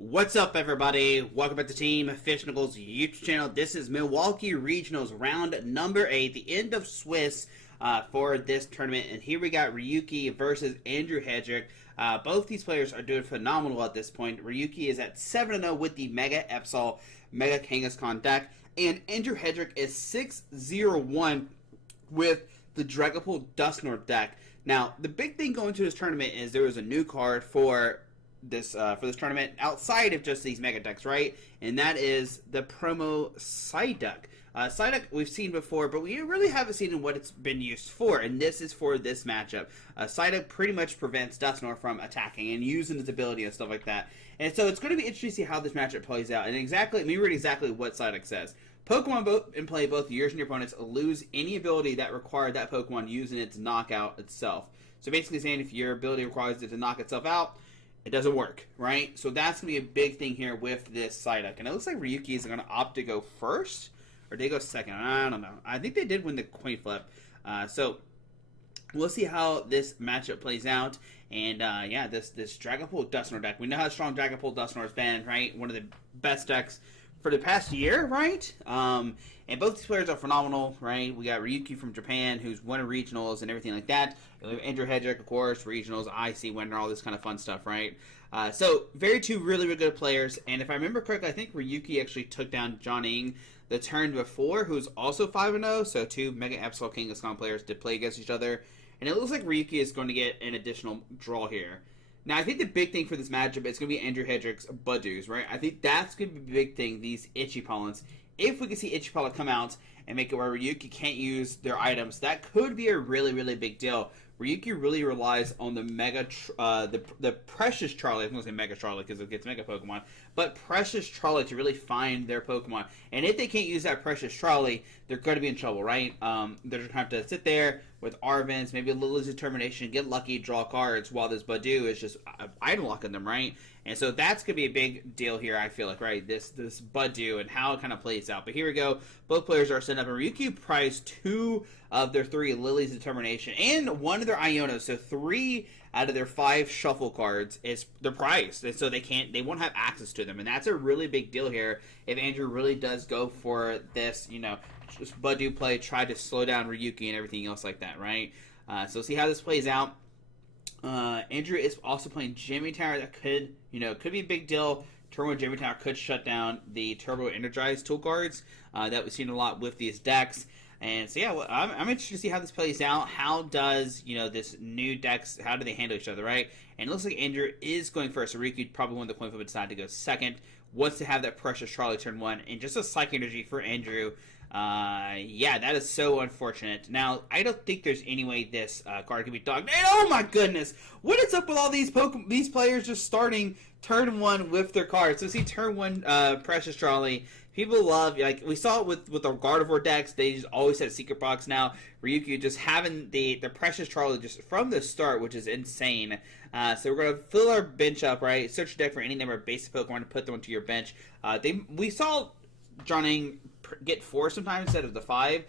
What's up, everybody? Welcome back to Team Fish Nichols YouTube channel. This is Milwaukee Regionals round number 8, the end of Swiss for this tournament. And here we got Ryuki versus Andrew Hedrick. Both these players are doing phenomenal at this point. Ryuki is at 7-0 with the Mega Absol, Mega Kangaskhan deck. And Andrew Hedrick is 6-0-1 with the Dragapult Dusknoir deck. Now, the big thing going to this tournament is there was a new card for this tournament outside of just these mega decks, right? And that is the promo Psyduck. Psyduck we've seen before, but we really haven't seen what it's been used for, and this is for this matchup. Psyduck pretty much prevents Dusknoir from attacking and using its ability and stuff like that. And so it's going to be interesting to see how this matchup plays out. And let me read exactly what Psyduck says. Pokemon in play both yours and your opponents lose any ability that required that Pokemon using its knockout itself. So basically saying if your ability requires it to knock itself out, it doesn't work, right? So that's going to be a big thing here with this Psyduck. And it looks like Ryuki is going to opt to go first, or did they go second? I don't know. I think they did win the coin flip. So we'll see how this matchup plays out. And yeah, this Dragapult Dusknoir deck. We know how strong Dragapult Dusknoir has been, right? One of the best decks for the past year, right? And both these players are phenomenal, right? We got Ryuki from Japan, who's won regionals and everything like that. Andrew Hedrick, of course, regionals, IC winner, all this kind of fun stuff, right? So, two really good players. And if I remember correctly, I think Ryuki actually took down John Ing the turn before, who's also 5-0. So, two Mega Absol Kangaskhan players did play against each other. And it looks like Ryuki is going to get an additional draw here. Now, I think the big thing for this matchup is going to be Andrew Hedrick's Budews, right? I think that's going to be the big thing, these Itchy Pollens. If we can see Itchy Pollen come out and make it where Ryuki can't use their items, that could be a really big deal. Ryuki really relies on the the Precious Charlie. I'm going to say Mega Charlie because it gets Mega Pokemon. But Precious Charlie to really find their Pokemon. And if they can't use that Precious Charlie, they're going to be in trouble, right? They're going to have to sit there with Arvins, maybe a little determination, get lucky, draw cards, while this Badoo is just item locking them, right? And so that's going to be a big deal here, I feel like, right? This Badoo and how it kind of plays out. But here we go. Both players are set up. And Ryuki prized 2 of their 3 Lily's Determination and 1 of their Ionos. So 3 out of their 5 shuffle cards is their prize. And so they won't have access to them. And that's a really big deal here if Andrew really does go for this, just Badoo play, try to slow down Ryuki and everything else like that, right? So see how this plays out. Andrew is also playing Jimmy Tower. That could be a big deal. Turbo Jimmy Tower could shut down the Turbo Energized tool cards that we've seen a lot with these decks. And so yeah, well, I'm interested to see how this plays out. How does this new decks? How do they handle each other, right? And it looks like Andrew is going first. So Ryuki probably won the coin flip and decided to go second. Wants to have that Precious Charlie turn 1 and just a Psych Energy for Andrew. Yeah, that is so unfortunate. Now, I don't think there's any way this card can be dogged. And oh my goodness! What is up with all these these players just starting turn 1 with their cards? So see, turn 1 Precious Charlie. People love, like we saw it with the Gardevoir decks, they just always had a secret box. Now, Ryuki just having the Precious Charlie just from the start, which is insane. So we're going to fill our bench up, right? Search the deck for any number of basic Pokemon to put them onto your bench. We saw Johnning get 4 sometimes instead of the 5.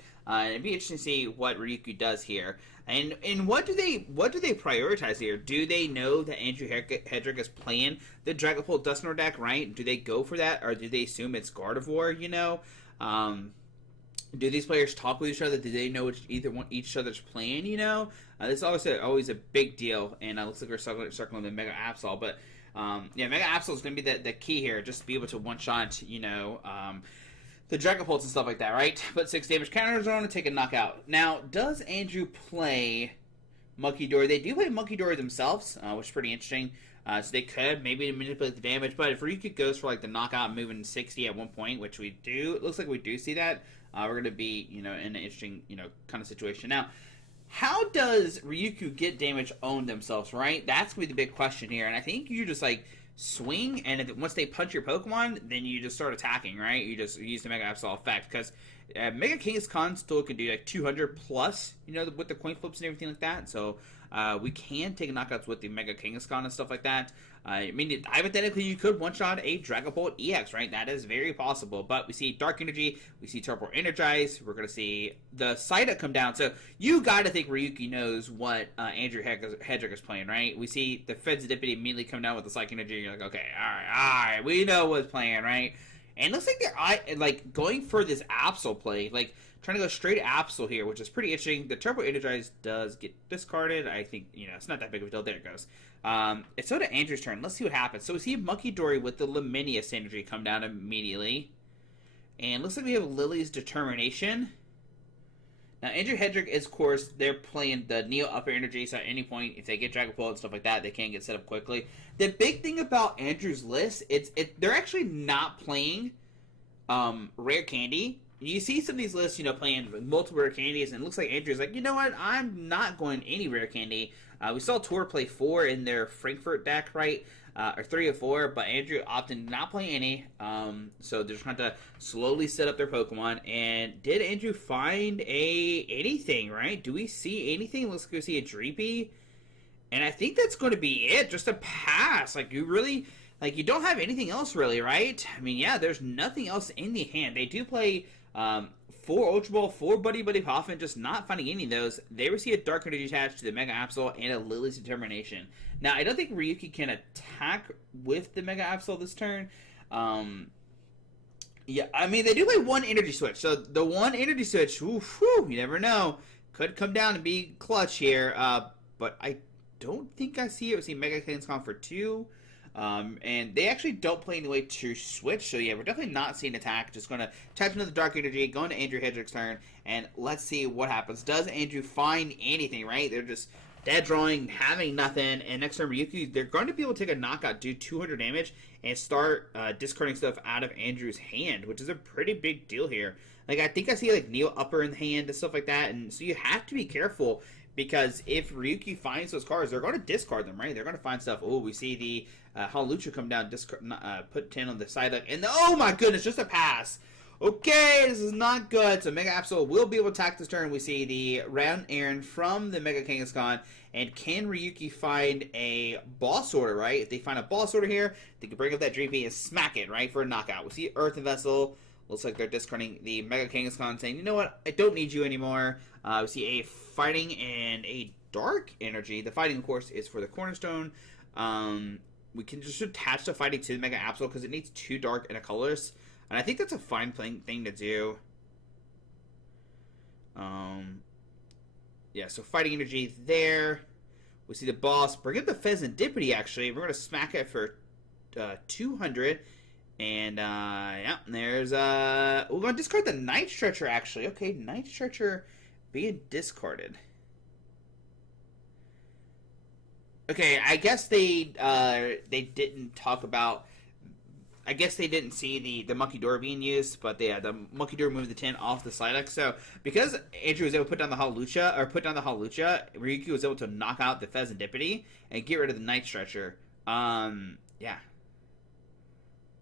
It'd be interesting to see what Ryuki does here. And what do they prioritize here? Do they know that Andrew Hedrick is playing the Dragapult Dusknoir deck, right? Do they go for that, or do they assume it's Gardevoir? Do these players talk with each other? Do they know each other's playing? This is always a big deal. And it looks like we're circling the Mega Absol, but yeah, Mega Absol is going to be the key here, just to be able to one-shot, the Dragapults and stuff like that, right? Put 6 damage counters on and take a knockout. Now, does Andrew play Monkey Dory? They do play Monkey Dory themselves, which is pretty interesting. So they could maybe manipulate the damage, but if Ryuki goes for like the knockout, moving 60 at one point, which we do, it looks like we do see that. We're going to be, in an interesting, kind of situation. Now, how does Ryuki get damage on themselves, right? That's going to be the big question here, and I think you just swing, and once they punch your Pokemon, then you just start attacking, right? You just use the Mega Absol effect, because Mega Kangaskhan still can do 200 plus, with the coin flips and everything like that. So we can take knockouts with the Mega Kangaskhan and stuff like that. I mean, hypothetically, you could one-shot a Dragapult EX, right? That is very possible. But we see Dark Energy, we see Turbo Energize, we're going to see the Psyduck come down. So you got to think Ryuki knows what Andrew Hedrick is playing, right? We see the Fedzidipity immediately come down with the Psychic Energy. You're like, okay, all right, we know what's playing, right? And it looks like they're like going for this Absol play, like trying to go straight Absol here, which is pretty interesting. The Turbo Energize does get discarded. I think, it's not that big of a deal. There it goes. It's so to Andrew's turn. Let's see what happens. So we see Monkey Dory with the Luminious Energy come down immediately. And looks like we have Lily's Determination. Now, Andrew Hedrick is, of course, they're playing the Neo Upper Energy, so at any point, if they get Dragapult and stuff like that, they can get set up quickly. The big thing about Andrew's list, they're actually not playing Rare Candy. You see some of these lists, playing multiple Rare Candies, and it looks like Andrew's like, you know what, I'm not going any Rare Candy. We saw Tor play 4 in their Frankfurt deck, right? Or 3 or 4, but Andrew opted not play any. So they're just trying to slowly set up their Pokemon. And did Andrew find anything, right? Do we see anything? Let's go see a Dreepy. And I think that's going to be it. Just a pass. Like, you really... Like, you don't have anything else, really, right? I mean, yeah, there's nothing else in the hand. They do play 4 Ultra Ball, 4 Buddy Buddy Poffin, just not finding any of those. They receive a Dark Energy attached to the Mega Absol and a Lily's Determination. Now, I don't think Ryuki can attack with the Mega Absol this turn. Yeah, I mean, they do play 1 Energy Switch. So, the 1 Energy Switch, you never know, could come down and be clutch here. But I don't think I see it. We see Mega Kingscon for 2. And they actually don't play any way to switch, so yeah, we're definitely not seeing attack. Just going to tap into the Dark Energy, going to Andrew Hedrick's turn, and let's see what happens. Does Andrew find anything, right? They're just dead drawing, having nothing, and next turn Ryuki, they're going to be able to take a knockout, do 200 damage, and start discarding stuff out of Andrew's hand, which is a pretty big deal here. Like, I think I see, like, Neo Upper in the hand and stuff like that, and so you have to be careful, because if Ryuki finds those cards, they're going to discard them, right? They're going to find stuff. Oh, we see the Hawlucha come down, put 10 on the Psyduck, and oh my goodness, just a pass. Okay, this is not good. So Mega Absol will be able to attack this turn. We see the Round Aaron from the Mega Kangaskhan. And can Ryuki find a Boss Order, right? If they find a Boss Order here, they can bring up that Dreepy and smack it, right, for a knockout. We see Earth Vessel. Looks like they're discarding the Mega Kangaskhan, saying, you know what, I don't need you anymore. We see a Fighting and a Dark Energy. The Fighting, of course, is for the Cornerstone. We can just attach the Fighting to the Mega Absol because it needs 2 Dark and a Colorless. And I think that's a fine thing to do. Yeah, so Fighting Energy there. We see the boss. Bring up the Fezandipity, actually. We're going to smack it for 200. And, yeah, there's, we're going to discard the Night Stretcher, actually. Okay, Night Stretcher being discarded. Okay, I guess they didn't talk about... I guess they didn't see the Monkey Door being used, but the Monkey Door moved the 10 off the Psyduck. So, because Andrew was able to put down the Hawlucha, Ryuki was able to knock out the Fezandipity and get rid of the Night Stretcher. Yeah.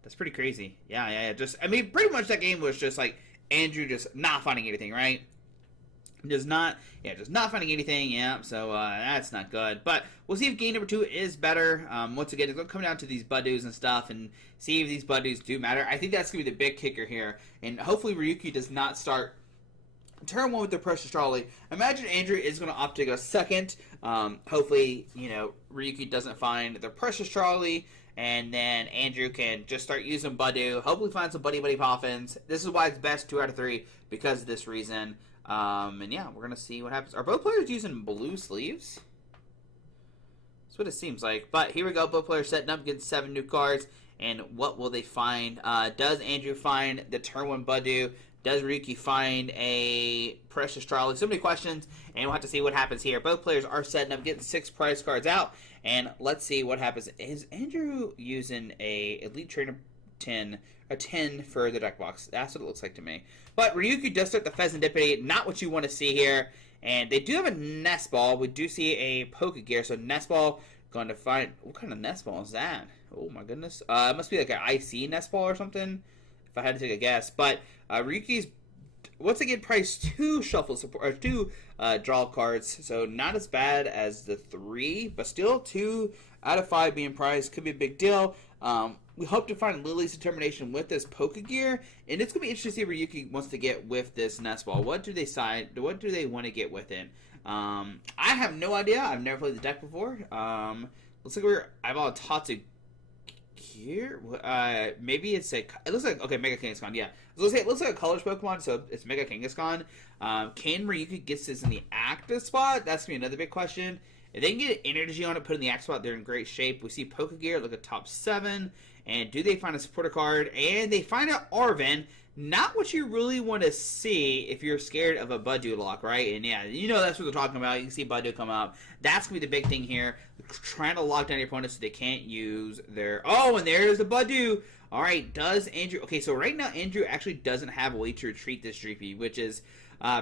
That's pretty crazy. Yeah. Pretty much that game was just like Andrew just not finding anything, right? Just not finding anything, yeah, so that's not good. But we'll see if game number 2 is better. Once again, it's going to come down to these Budoos and stuff and see if these Budoos do matter. I think that's going to be the big kicker here. And hopefully Ryuki does not start turn 1 with the Precious Trolley. Imagine Andrew is going to opt to go second. Hopefully, Ryuki doesn't find the Precious Trolley. And then Andrew can just start using Budoo. Hopefully find some Buddy Buddy Poffins. This is why it's best 2 out of 3 because of this reason. And yeah, we're going to see what happens. Are both players using blue sleeves? That's what it seems like. But here we go. Both players setting up, getting 7 new cards. And what will they find? Does Andrew find the turn 1 Budoo? Does Ryuki find a Precious Trolley? So many questions, and we'll have to see what happens here. Both players are setting up, getting 6 prize cards out, and let's see what happens. Is Andrew using a Elite Trainer 10, a 10 for the deck box? That's what it looks like to me. But Ryuki does start the Fezandipity, not what you want to see here. And they do have a Nest Ball. We do see a Pokegear, so Nest Ball going to find... What kind of Nest Ball is that? Oh my goodness. It must be like an IC Nest Ball or something, if I had to take a guess. But Ryuki's, once again, priced 2 shuffle support, or 2 draw cards, so not as bad as the 3, but still 2 Out of 5 being prized could be a big deal. We hope to find Lily's Determination with this Pokegear, and it's going to be interesting to see where Ryuki wants to get with this Nest Ball. What do they want to get with it? I have no idea. I've never played the deck before. Looks like we're eyeball Tatsu here. Maybe it's a. It looks like Mega Kangaskhan. Yeah, it looks like a Colors Pokemon, so it's Mega Kangaskhan. Can Ryuki get this in the active spot? That's gonna be another big question. If they can get energy on it, put in the active spot, they're in great shape. We see Pokegear look at top 7, and do they find a supporter card? And they find out Arven. Not what you really want to see if you're scared of a Budew lock, right? And yeah, that's what they're talking about. You can see Budew come up. That's going to be the big thing here. Trying to lock down your opponent so they can't use their... Oh, and there's the Budew. All right, does Andrew... Okay, so right now, Andrew actually doesn't have a way to retreat this Dreepy, which is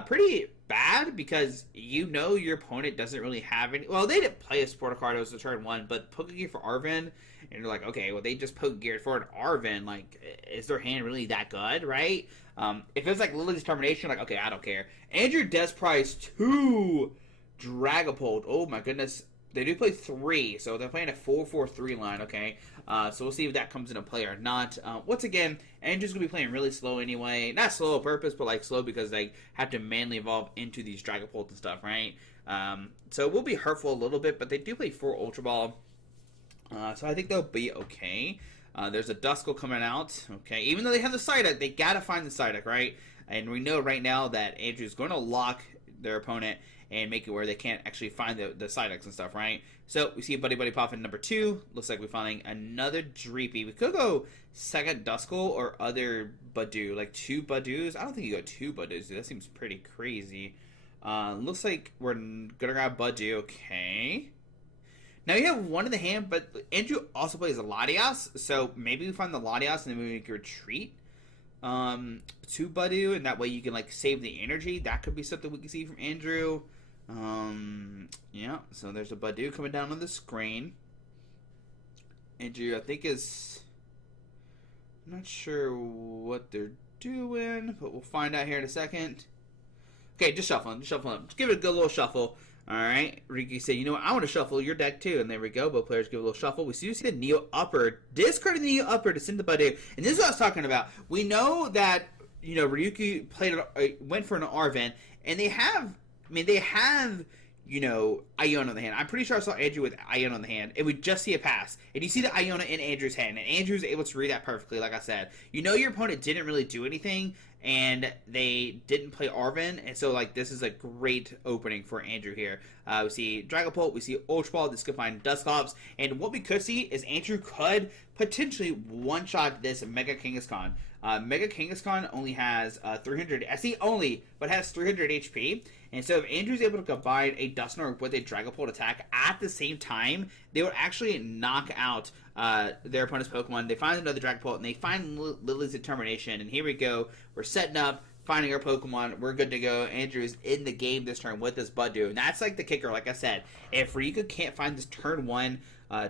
pretty bad because your opponent doesn't really have any... Well, they didn't play a supporter card. It was a turn 1, but Pokegear for Arven... And you're like, okay, well, they just Pokegeared for an Arven. Like, is their hand really that good, right? If it's like Lily's Determination, like, okay, I don't care. Andrew does prize 2 Dragapult. Oh, my goodness. They do play 3, so they're playing a 4-4-3 line, okay? So we'll see if that comes into play or not. Once again, Andrew's going to be playing really slow anyway. Not slow on purpose, but like slow because they have to manually evolve into these Dragapult and stuff, right? So it will be hurtful a little bit, but they do play 4 Ultra Ball. So I think they'll be okay. There's a Duskull coming out. Okay, even though they have the Psyduck, they gotta find the Psyduck, right? And we know right now that Andrew's going to lock their opponent and make it where they can't actually find the Psyducks and stuff, right? So we see Buddy Buddy Pop in number 2. Looks like we're finding another Dreepy. We could go second Duskull or other Budew, like 2 Budews. I don't think you go 2 Budews. That seems pretty crazy. Looks like we're gonna grab Budew. Okay. Now you have 1 in the hand, but Andrew also plays a Latias, so maybe we find the Latias and then we can retreat to Budew, and that way you can like save the energy. That could be something we can see from Andrew. Yeah, so there's a Budew coming down on the screen. Andrew, I think is... I'm not sure what they're doing, but we'll find out here in a second. Okay, just shuffling. Just give it a good little shuffle. Alright, Ryuki said, you know what, I want to shuffle your deck too. And there we go, both players give a little shuffle. We see the Neo Upper, discarding the Neo Upper to send the Budew. And this is what I was talking about. We know that, Ryuki went for an Arven, and they have, Iona in the hand. I'm pretty sure I saw Andrew with Iona in the hand, and we just see a pass. And you see the Iona in Andrew's hand, and Andrew's able to read that perfectly, like I said. Your opponent didn't really do anything, and they didn't play Arven, and so, this is a great opening for Andrew here. We see Dragapult, we see Ultra Ball, this could find Dusclops, and what we could see is Andrew could potentially one-shot this Mega Kangaskhan. Mega Kangaskhan only has 300, I see only, but has 300 HP, and so if Andrew's able to combine a Dusknoir with a Dragapult attack at the same time, they would actually knock out their opponent's Pokemon. They find another Dragapult, and they find Lily's Determination, and here we go. We're setting up, finding our Pokemon. We're good to go. Andrew is in the game this turn with this Budew, and that's like the kicker, like I said. If Ryuka can't find this turn 1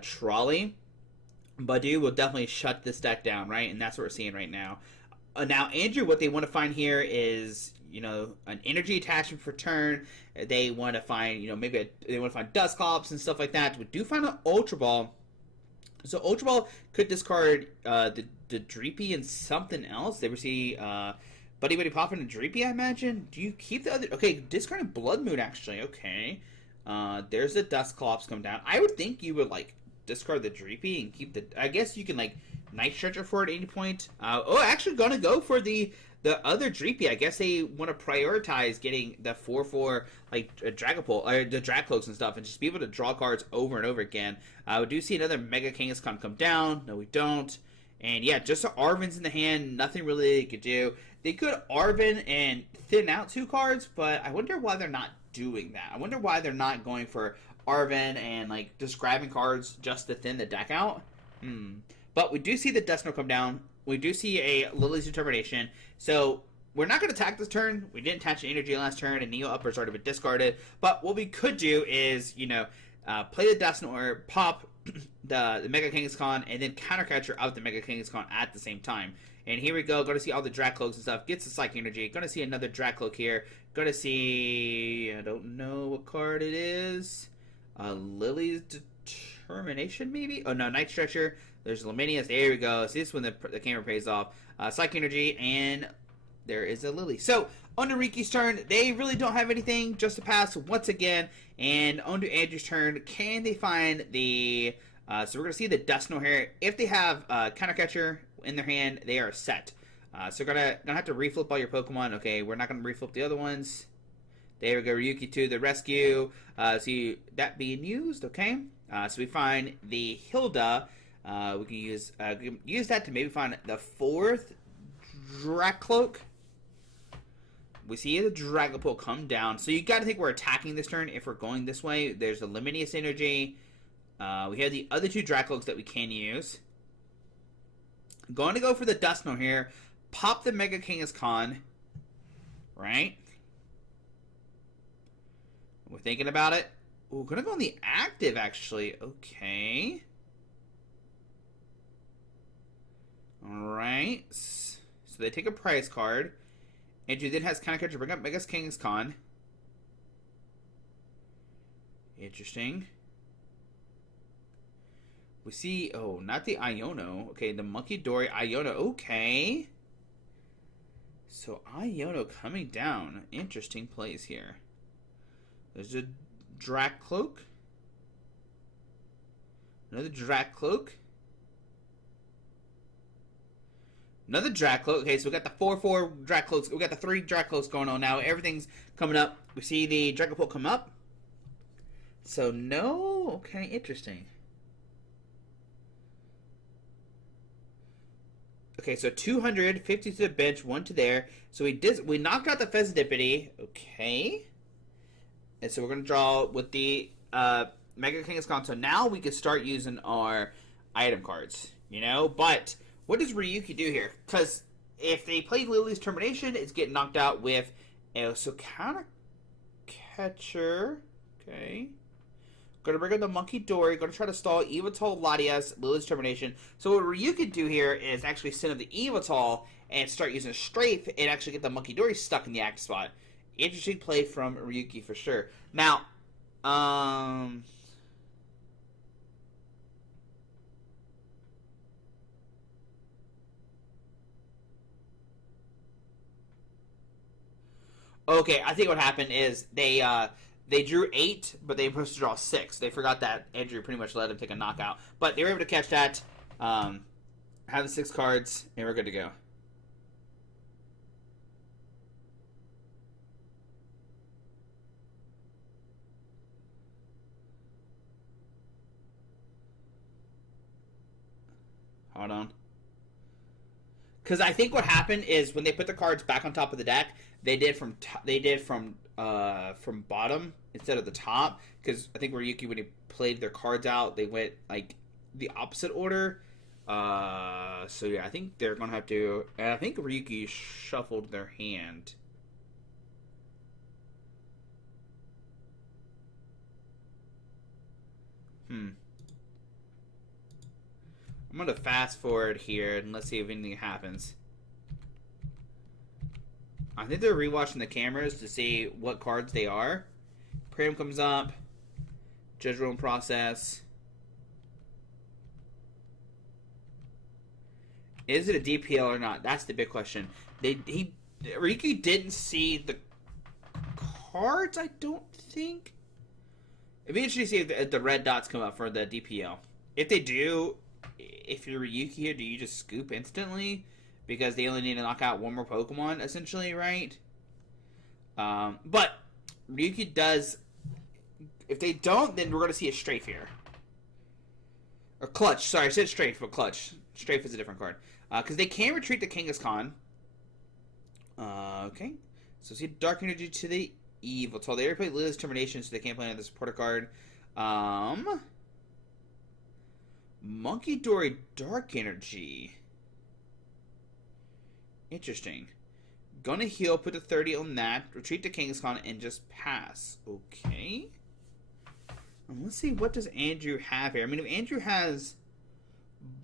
trolley, Budew will definitely shut this deck down, right? And that's what we're seeing right now. Now, Andrew, what they want to find here is, an energy attachment for turn. They want to find, maybe they want to find Dusclops and stuff like that. We do find an Ultra Ball. So Ultra Ball could discard the Dreepy and something else. They would see Buddy Buddy Pop and a Dreepy, I imagine. Do you keep the other? Okay, discarding Blood Moon, actually. Okay. There's the Dusclops come down. I would think you would, discard the Dreepy and keep the... I guess you can, Night Stretcher for it at any point. Actually gonna go for the other Dreepy. I guess they want to prioritize getting the 4/4 Dragapult or the Dragcloaks and stuff, and just be able to draw cards over and over again. We do see another Mega Kangaskhan come down. No, we don't. And yeah, just so Arven's in the hand, nothing really they could do. They could Arven and thin out 2 cards, but I wonder why they're not doing that. I wonder why they're not going for Arven and just grabbing cards just to thin the deck out. But we do see the Dusknoir come down. We do see a Lily's Determination. So we're not going to attack this turn. We didn't attach the energy last turn, and Neo Upper's already been discarded. But what we could do is, play the Dusknoir, pop the Mega Kangaskhan, and then counter catcher out the Mega Kangaskhan at the same time. And here we go. Going to see all the Dragcloaks and stuff. Gets the Psychic Energy. Going to see another Dragcloak here. Going to see... I don't know what card it is. Lily's Termination, maybe? Oh, no, Night Stretcher. There's Luminius. There we go. See, this is when the camera pays off. Psychic Energy, and there is a Lily. So, on Ryuki's turn, they really don't have anything just to pass once again. And on to Andrew's turn, can they find the... so we're going to see the Dusknoir here. If they have Counter Catcher in their hand, they are set. So we're gonna have to reflip all your Pokemon. Okay, we're not gonna reflip the other ones. There we go, Ryuki to the rescue. See that being used. Okay, so we find the Hilda. We can use that to maybe find the 4th Dracloak. We see the Dragapult come down. So you got to think we're attacking this turn if we're going this way. There's the Luminious Energy. We have the other 2 Dracloaks that we can use. Going to go for the Dusknoir here. Pop the Mega Kangaskhan. Right? We're thinking about it. We're going to go on the active, actually. Okay. Alright. So they take a prize card. Andrew then has Counter to bring up Mega Kangaskhan. Interesting. We see... Oh, not the Iono. Okay, the Monkey Dory Iono. Okay. So, Iono coming down. Interesting plays here. There's a Dracloak. Another Dracloak. Another Dracloak. Okay, so we got the 4-4 Dracloaks. We got the 3 Dracloaks going on now. Everything's coming up. We see the Dragapult come up. So, no. Okay, interesting. Okay, so 250 to the bench, 1 to there. So we knocked out the Fezandipity. Okay. And so we're going to draw with the Mega Kangaskhan. So now we can start using our item cards, you know? But what does Ryuki do here? Because if they play Lily's Termination, it's getting knocked out with... so Counter Catcher. Okay. Going to bring up the Monkey Dory. Going to try to stall Evital, Latias, Lily's Termination. So what Ryuki do here is actually send up the Evital and start using Strafe and actually get the Monkey Dory stuck in the active spot. Interesting play from Ryuki for sure. Now, okay, I think what happened is they drew 8, but they were supposed to draw 6. They forgot that Andrew pretty much let them take a knockout. But they were able to catch that, have the 6 cards, and we're good to go. Hold on. Because I think what happened is when they put the cards back on top of the deck, they did from bottom instead of the top. Because I think Ryuki, when he played their cards out, they went like the opposite order. So yeah, I think they're gonna have to. And I think Ryuki shuffled their hand. I'm going to fast forward here and let's see if anything happens. I think they're rewatching the cameras to see what cards they are. Pram comes up. Judge Room Process. Is it a DPL or not? That's the big question. Ryuki didn't see the cards, I don't think. It'd be interesting to see if the red dots come up for the DPL. If they do... If you're Ryuki here, do you just scoop instantly? Because they only need to knock out 1 more Pokemon, essentially, right? But Ryuki does... If they don't, then we're going to see a Strafe here. Or Clutch. Sorry, I said Strafe, but Clutch. Strafe is a different card. Because they can retreat the Kangaskhan. Okay. So see Dark Energy to the Evital. They already played Lily's Termination, so they can't play another supporter card. Monkey Dory Dark Energy. Interesting. Gonna heal, put a 30 on that, retreat to Kangaskhan, and just pass. Okay. Let's see, what does Andrew have here? I mean, if Andrew has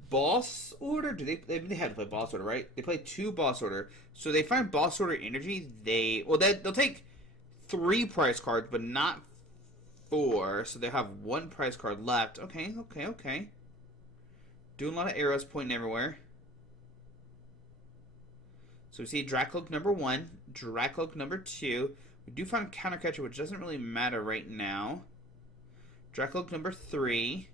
Boss Order, they have to play Boss Order, right? They play 2 Boss Order. So they find Boss Order Energy, they'll take 3 prize cards, but not 4, so they have 1 prize card left. Okay. Doing a lot of arrows pointing everywhere. So we see Dragapult number 1, Dragapult number 2. We do find Counter Catcher, which doesn't really matter right now. Dragapult number 3.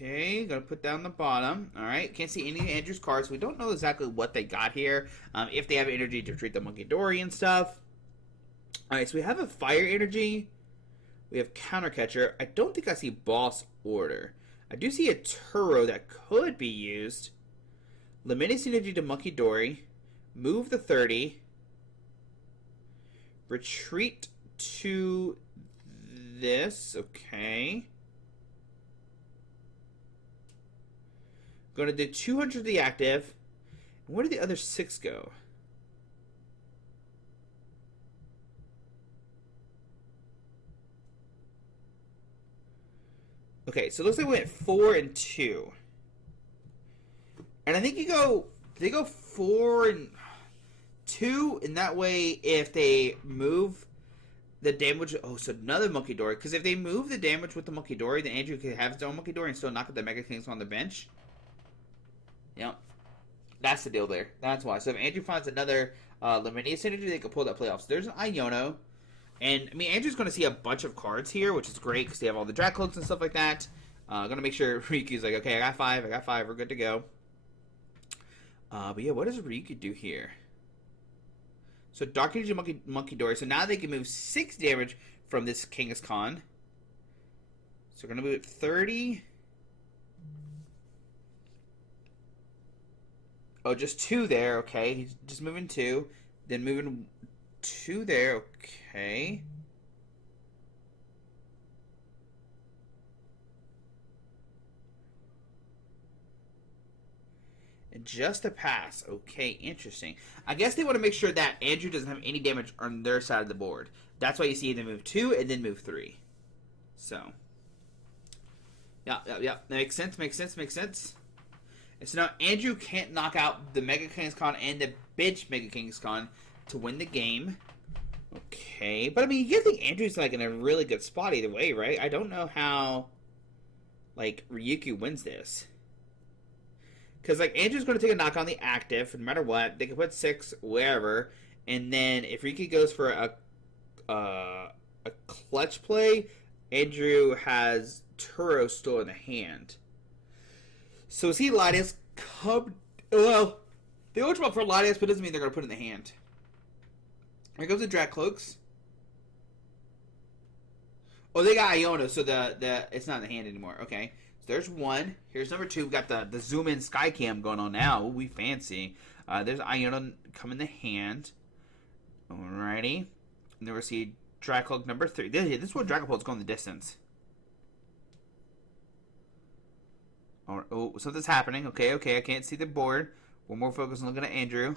Okay, gotta put down the bottom. Alright, can't see any of Andrew's cards. We don't know exactly what they got here. If they have energy to treat the Monkey Dory and stuff. Alright, so we have a Fire Energy. We have Counter Catcher. I don't think I see Boss Order. I do see a Turo that could be used. Limited Energy to Monkey Dory. Move the 30. Retreat to this. Okay. Going to do 200 to the active. And where did the other 6 go? Okay, so it looks like we went 4 and 2. And I think they go 4 and 2, and that way if they move the damage, so another Monkey Dory, because if they move the damage with the Monkey Dory, then Andrew could have his own Monkey Dory and still knock out the Mega Kings on the bench. Yep. That's the deal there. That's why. So if Andrew finds another Luminous Energy, they can pull that playoffs. There's an Iono. And, I mean, Andrew's going to see a bunch of cards here, which is great because they have all the Dragapults and stuff like that. Going to make sure Ryukyu's like, okay, I got 5, we're good to go. But yeah, what does Ryukyu do here? So Dark Energy Monkey Dory. So now they can move 6 damage from this Kangaskhan. So we're going to move it 30. Oh, just 2 there. Okay, he's just moving 2. Then moving 2 there. Okay. And just a pass. Okay, interesting. I guess they want to make sure that Andrew doesn't have any damage on their side of the board. That's why you see them move 2 and then move 3. So. Yeah. Makes sense. And so now Andrew can't knock out the Mega Kangaskhan and the Bitch Mega Kangaskhan to win the game. Okay. But I mean, you think Andrew's like in a really good spot either way, right? I don't know how like Ryukyu wins this. Because like Andrew's going to take a knock on the active no matter what. They can put 6 wherever. And then if Ryukyu goes for a clutch play, Andrew has Turo still in the hand. So see Latias come... Well, they ultimate for Latias, but it doesn't mean they're going to put it in the hand. Here goes the Dragcloaks. Oh, they got Iono, so it's not in the hand anymore. Okay. So there's 1. Here's number 2. We've got the zoom-in sky cam going on now. Ooh, we fancy. There's Iono come in the hand. Alrighty. And then we'll see Dragcloak number 3. This is where Dragapult's going the distance. Oh, something's happening. Okay, I can't see the board. One more focus on looking at Andrew.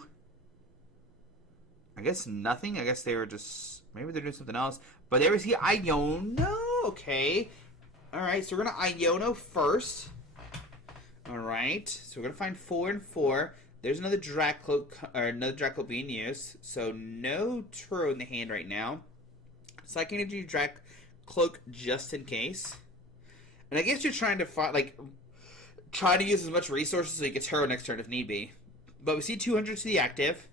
I guess nothing. I guess they were just... Maybe they're doing something else. But there we see Iono. Okay. Alright, so we're going to Iono first. Alright. So we're going to find 4 and 4. There's another Dragcloak being used. So no Turo in the hand right now. Psychic Energy Dragcloak just in case. And I guess you're trying to find... like... Try to use as much resources so you get Turo next turn if need be. But we see 200 to the active.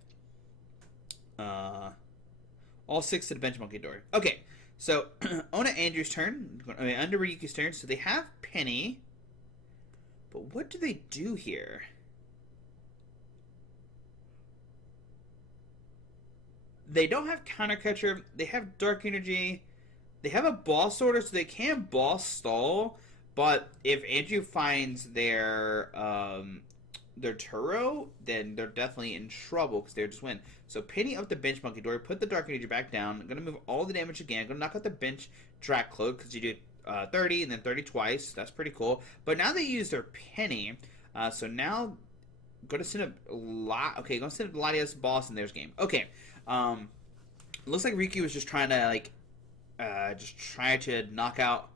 All 6 to the bench Monkey Dory. Okay, so on Andrew's turn. Under Ryukyu's turn. So they have Penny. But what do they do here? They don't have Counter Catcher. They have Dark Energy. They have a Boss Order, so they can Boss Stall. But if Andrew finds their Turo, then they're definitely in trouble because they just win. So Penny up the bench Monkey Dory, put the Dark Energy back down. I'm going to move all the damage again. I'm going to knock out the bench Dragcloak because you do 30 and then 30 twice. That's pretty cool. But now they use their Penny. So now I'm going to send a lot. Okay, going to send Latias Boss in their game. Okay. Looks like Ryukyu was just trying to try to knock out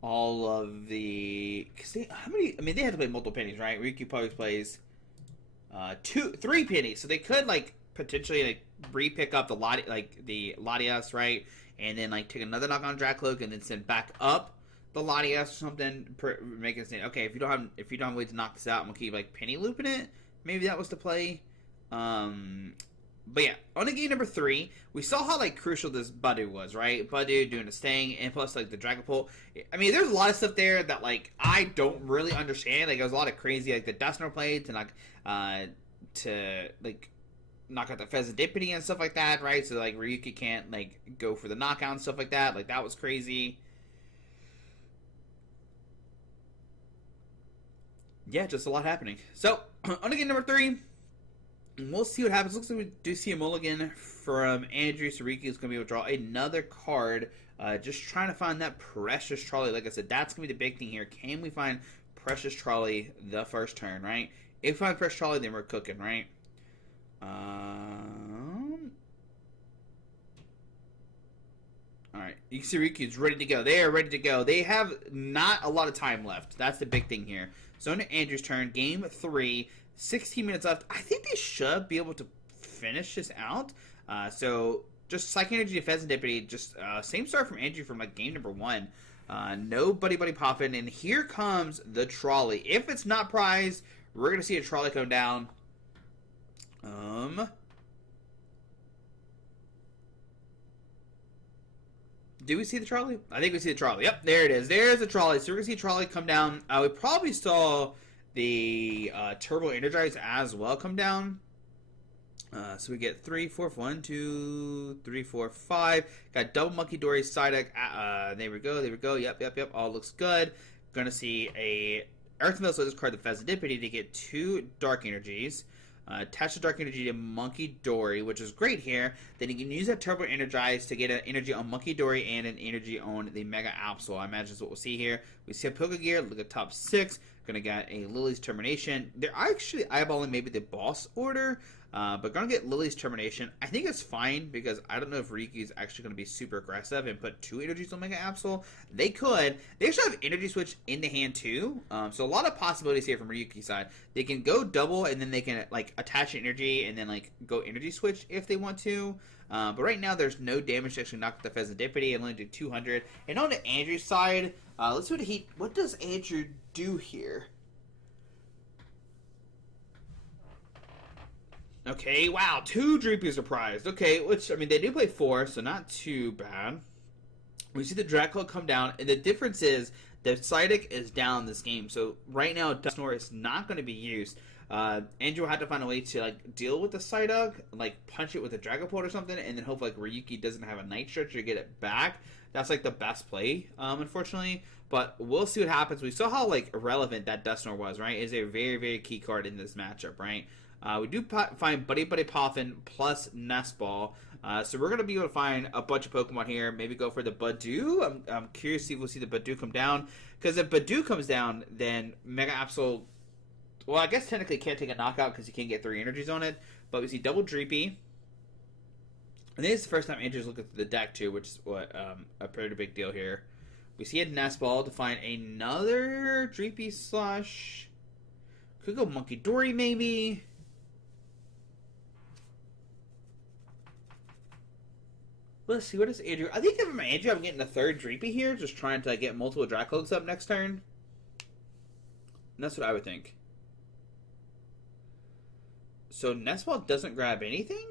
all of the... they have to play multiple pennies, right? Ryukyu probably plays 3 pennies, so they could, like, potentially like re-pick up the Latias, right? And then like take another knock on Dragcloak and then send back up the Latias or something, making it say, okay, if you don't have a way to knock this out, I'm gonna keep like penny looping it. Maybe that was the play. But yeah, on to game number 3, we saw how like crucial this Budu was, right? Budu doing his thing, and plus like the Dragapult. I mean, there's a lot of stuff there that like I don't really understand. Like there's a lot of crazy like the Dusknoir played to knock out the Pheasantipity and stuff like that, right? So like Ryuki can't like go for the knockout and stuff like that. Like that was crazy. Yeah, just a lot happening. So on to game number 3. We'll see what happens. Looks like we do see a mulligan from Andrew. So Ricky is going to be able to draw another card. Just trying to find that Precious Trolley. Like I said, that's going to be the big thing here. Can we find Precious Trolley the first turn, right? If we find Precious Trolley, then we're cooking, right? Alright, you can see Riku's ready to go. They are ready to go. They have not a lot of time left. That's the big thing here. So on to Andrew's turn, game 3, 16 minutes left. I think they should be able to finish this out. So just Psychic Energy to Pheasantipity, just same start from Andrew from like game number 1. No Buddy popping, and here comes the trolley. If it's not prized, we're gonna see a trolley come down. Do we see the trolley? I think we see the trolley. Yep, there it is. There's the trolley. So we're going to see a trolley come down. We probably saw the Turbo Energize as well come down. So we get 3, 4, 1, 2, 3, 4, 5. Got double Monkey Dory side deck. There we go. There we go. Yep. All looks good. Going to see a Earth Mill, so this card, the Pheasantipity, to get 2 Dark Energies. Attach the Dark Energy to Monkey Dory, which is great here. Then you can use that Turbo Energize to get an energy on Monkey Dory and an energy on the Mega Absol. I imagine that's what we'll see here. We see a Pokegear, look at top 6. Gonna get a Lily's Termination. They're actually eyeballing maybe the boss order, but gonna get Lily's Termination. I think it's fine because I don't know if Riki's actually gonna be super aggressive and put 2 energies on Mega Absol. They could. They actually have Energy Switch in the hand too, so a lot of possibilities here from Ryuki's side. They can go double and then they can like attach energy and then like go Energy Switch if they want to. But right now there's no damage to actually knock the Pheasantipity and only do 200. And on the Andrew's side, let's see what does Andrew do here? Okay, wow, 2 Dreepy surprised. Okay, which, I mean, they do play 4, so not too bad. We see the Dracula come down, and the difference is the Psychic is down this game. So right now, Dusknoir is not going to be used. Andrew had to find a way to like deal with the Psyduck, like punch it with a Dragapult or something, and then hope like Ryuki doesn't have a Night Stretcher to get it back. That's like the best play, unfortunately. But we'll see what happens. We saw how like irrelevant that Dusknoir was, right? It's a very, very key card in this matchup, right? We do find Buddy Poffin plus Nest Ball. So we're going to be able to find a bunch of Pokemon here. Maybe go for the Budu. I'm curious to see if we'll see the Budu come down. Because if Budu comes down, then Mega Absol... Well, I guess technically can't take a knockout because you can't get 3 energies on it. But we see double Dreepy. I think it's the first time Andrew's looking at the deck too, which is what a pretty big deal here. We see a Nest Ball to find another Dreepy slash... Could go Monkey Dory maybe... Let's see, what is Andrew? I think if I'm Andrew, I'm getting a 3rd Dreepy here, just trying to get multiple Dracloaks up next turn. And that's what I would think. So Nestball doesn't grab anything?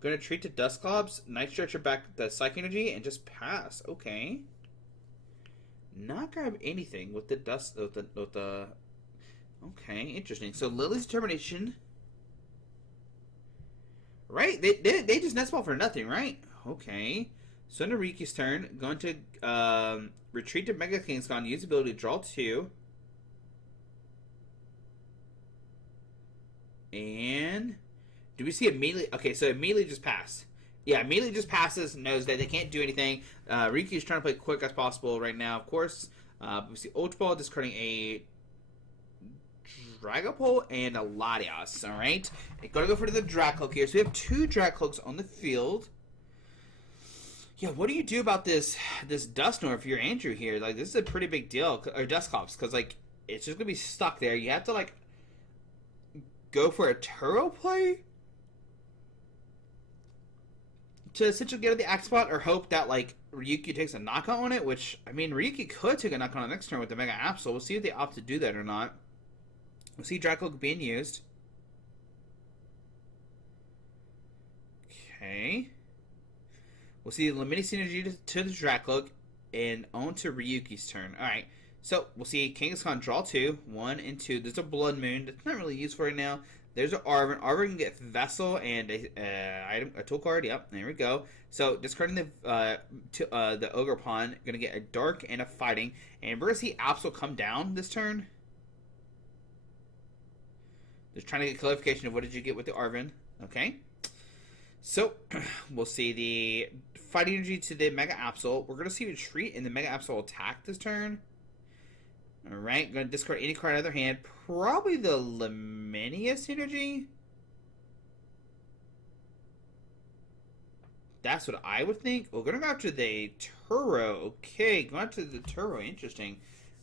Gonna treat to Dusclops, Night Stretcher back the Psychic Energy, and just pass. Okay. Not grab anything with the dust with the okay, interesting. So Lily's Determination. Right? They just Nestball for nothing, right? Okay. So Nariki's turn. Going to retreat to Mega Kingscon. Use ability to draw 2. And do we see immediately? Okay, so immediately just pass. Yeah, immediately just passes. Knows that they can't do anything. Riki's trying to play quick as possible right now, of course. We see Ultra Ball discarding a Dragapult and a Latias. All right, gotta go for the Dracloak here. So we have 2 Dracloaks on the field. Yeah, what do you do about this Dusknoir if you're Andrew here? Like, this is a pretty big deal, or Dusclops, because like it's just gonna be stuck there. You have to like go for a Turo play to essentially get to the Axe spot, or hope that like Ryuki takes a knockout on it, which, I mean, Ryuki could take a knockout on the next turn with the Mega Absol. We'll see if they opt to do that or not. We'll see Dragapult being used. Okay. We'll see the limiting synergy to the Dragapult and on to Ryuki's turn. Alright. So, we'll see Kangaskhan draw 2. 1 and 2. There's a Blood Moon. That's not really useful right now. There's an Arven. Arven can get Vessel and a tool card. Yep, there we go. So, discarding the Ogre Pawn. Going to get a Dark and a Fighting. And we're going to see Absol come down this turn. Just trying to get clarification of what did you get with the Arven. Okay. So, we'll see the Fighting Energy to the Mega Absol. We're going to see Retreat and the Mega Absol attack this turn. Alright, going to discard any card out of their hand. Probably the Laminius energy. That's what I would think. We're going to go after the Turo. Okay, going after the Turo. Interesting.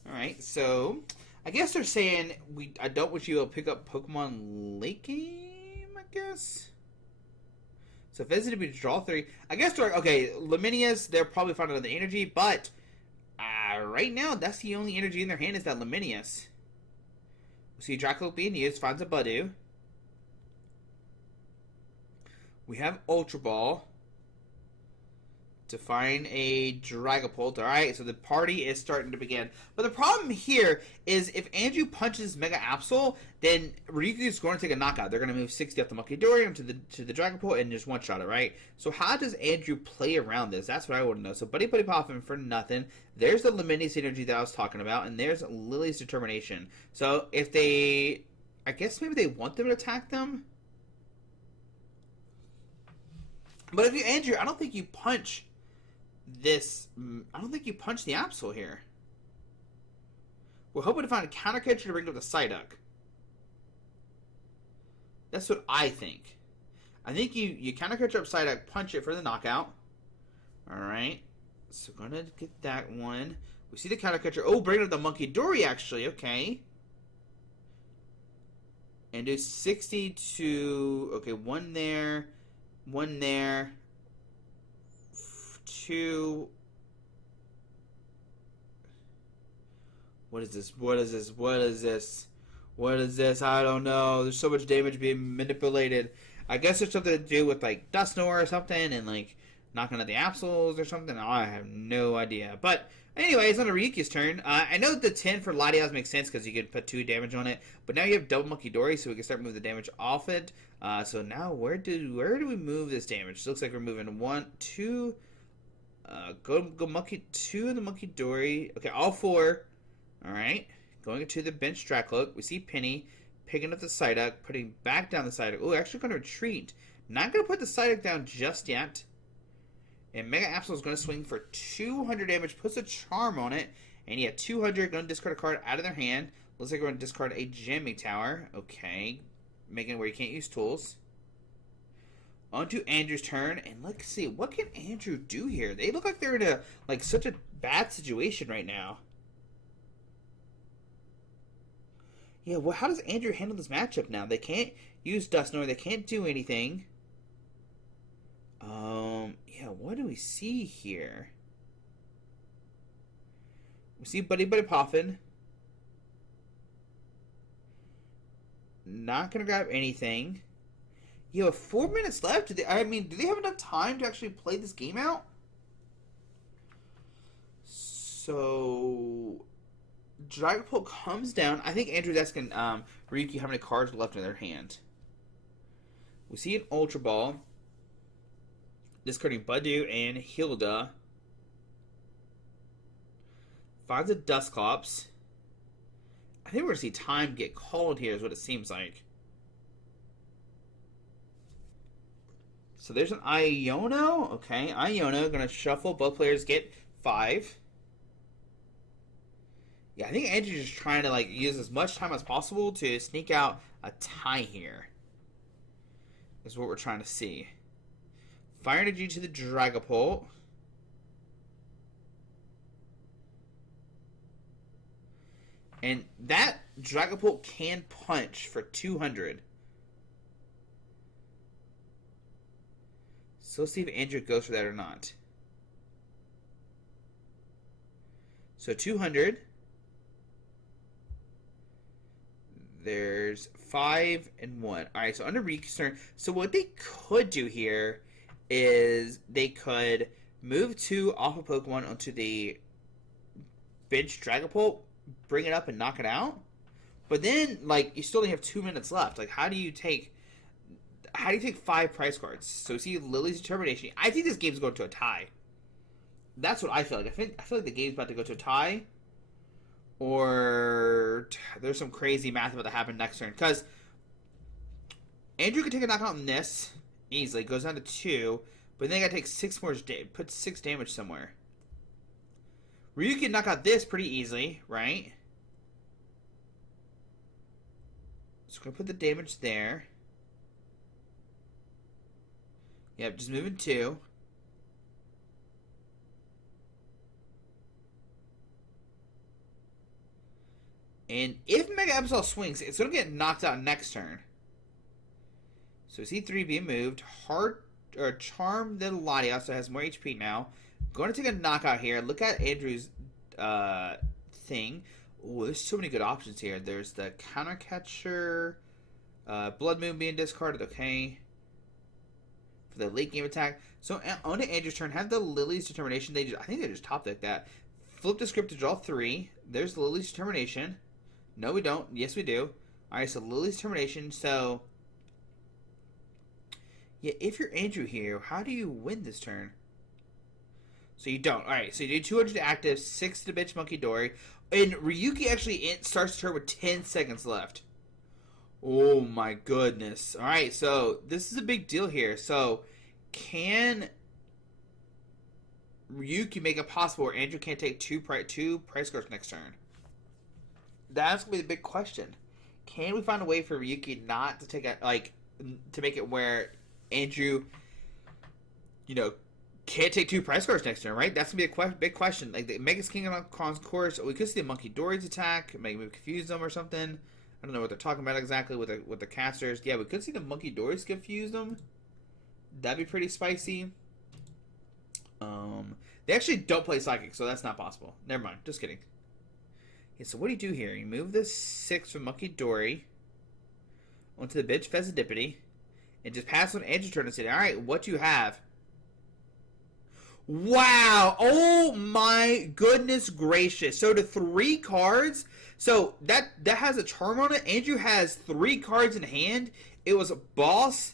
Alright, so I guess they're saying I don't wish you to pick up Pokemon late game, I guess. So if it's going to be draw 3, I guess they're okay. Laminius, they're probably finding another energy, but right now, that's the only energy in their hand is that Laminius. We see Dracula being used, finds a Budew. We have Ultra Ball to find a Dragapult. Alright, so the party is starting to begin. But the problem here is if Andrew punches Mega Absol, then Ryuki is going to take a knockout. They're going to move 60 up the Munkidori to the Dragapult and just one-shot it, right? So how does Andrew play around this? That's what I want to know. So Buddy Poppin' for nothing. There's the Laminius energy that I was talking about, and there's Lily's Determination. So if they... I guess maybe they want them to attack them? But if you, Andrew, I don't think you punch this. I don't think you punch the Absol here. We're hoping to find a counter catcher to bring up the Psyduck. That's what I think. I think you counter catcher up Psyduck, punch it for the knockout. Alright. So gonna get that one. We see the counter catcher. Oh, bring up the Munkidori actually, okay. And do 62. Okay, one there. One there. 2. What is this? What is this? What is this? What is this? I don't know. There's so much damage being manipulated. I guess there's something to do with like Dusknoir or something and like knocking out the Absols or something. Oh, I have no idea. But anyways, on Ryuki's turn. I know the 10 for Latias makes sense because you can put 2 damage on it. But now you have double Munkidori, so we can start moving the damage off it. So now where do we move this damage? It looks like we're moving 1, 2. Go Monkey 2 in the Munkidori. Okay, all 4. Alright. Going into the bench Dracloak. We see Penny picking up the Psyduck, putting back down the Psyduck. Oh, actually going to retreat. Not going to put the Psyduck down just yet. And Mega Absol is going to swing for 200 damage. Puts a Charm on it. And yeah, 200. Going to discard a card out of their hand. Looks like we're going to discard a Jamming Tower. Okay. Making it where you can't use tools. On to Andrew's turn, and let's see, what can Andrew do here? They look like they're in a, like, such a bad situation right now. Yeah, well, how does Andrew handle this matchup now? They can't use Dusknoir, they can't do anything. Yeah, what do we see here? We see Buddy Poffin. Not gonna grab anything. You have 4 minutes left. Do they have enough time to actually play this game out? So, Dragapult comes down. I think Andrew's asking Ryuki how many cards are left in their hand. We see an Ultra Ball. Discarding Budew and Hilda. Finds a Dusclops. I think we're going to see time get called here is what it seems like. So there's an Iono. Okay, Iono going to shuffle. Both players get 5. Yeah, I think Andrew's just trying to like use as much time as possible to sneak out a tie here. Is what we're trying to see. Fire energy to the Dragapult. And that Dragapult can punch for 200. So let's see if Andrew goes for that or not. So 200. There's 5 and 1. Alright, so under Ryuki's turn. So what they could do here is they could move 2 off of Pokemon onto the bench Dragapult, bring it up and knock it out. But then, like, you still only have 2 minutes left. Like, how do you take 5 prize cards? So see Lily's Determination. I think this game's going to a tie. That's what I feel like. I feel like the game's about to go to a tie. Or there's some crazy math about to happen next turn. Because Andrew can take a knockout on this easily. Goes down to 2. But then they got to take 6 more. Put 6 damage somewhere. Ryu can knock out this pretty easily, right? So we're going to put the damage there. Yep, just moving 2. And if Mega Absol swings, it's going to get knocked out next turn. So C3 being moved. Charm the Latias, so has more HP now. Going to take a knockout here. Look at Andrew's thing. Oh, there's so many good options here. There's the Counter Catcher. Blood Moon being discarded. Okay. For the late game attack. So on to Andrew's turn, have the Lily's Determination. I think they just top deck that. Flip the script to draw 3. There's the Lily's Determination. No, we don't. Yes, we do. Alright, so Lily's Determination. So, yeah, if you're Andrew here, how do you win this turn? So you don't. Alright, so you do 200 to active, 6 to bitch Monkey Dory. And Ryuki actually starts the turn with 10 seconds left. Oh my goodness. Alright, so this is a big deal here. So, can Ryuki make it possible where Andrew can't take 2 price cards next turn? That's going to be the big question. Can we find a way for Ryuki not to take to make it where Andrew, can't take 2 price cards next turn, right? That's going to be a big question. Like, the Mega's King of course, we could see the Monkey Dory's attack, maybe confuse them or something. I don't know what they're talking about exactly with the casters. Yeah, we could see the Monkey Dory's confuse them. That'd be pretty spicy. They actually don't play Psychic, so that's not possible. Never mind. Just kidding. Okay, so what do you do here? You move this 6 from Monkey Dory onto the bitch Fezzidipity and just pass on Andrew's turn and say, alright, what do you have? Wow! Oh my goodness gracious. So the 3 cards, so that has a charm on it. Andrew has 3 cards in hand. It was a Boss,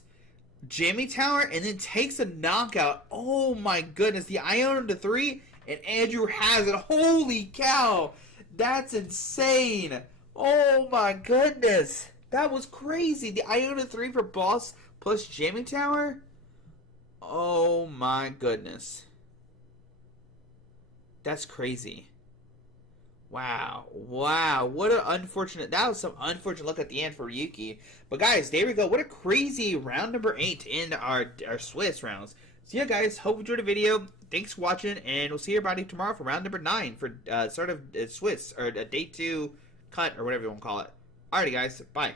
Jammy Tower, and then takes a knockout. Oh my goodness. The Iona to 3, and Andrew has it. Holy cow! That's insane. Oh my goodness. That was crazy. The Iona 3 for Boss plus Jammy Tower? Oh my goodness. That's crazy. Wow. Wow. What an unfortunate... That was some unfortunate luck at the end for Ryuki. But guys, there we go. What a crazy round number 8 in our Swiss rounds. So yeah, guys. Hope you enjoyed the video. Thanks for watching. And we'll see everybody tomorrow for round number 9 for sort of Swiss. Or a day 2 cut or whatever you want to call it. Alrighty, guys. Bye.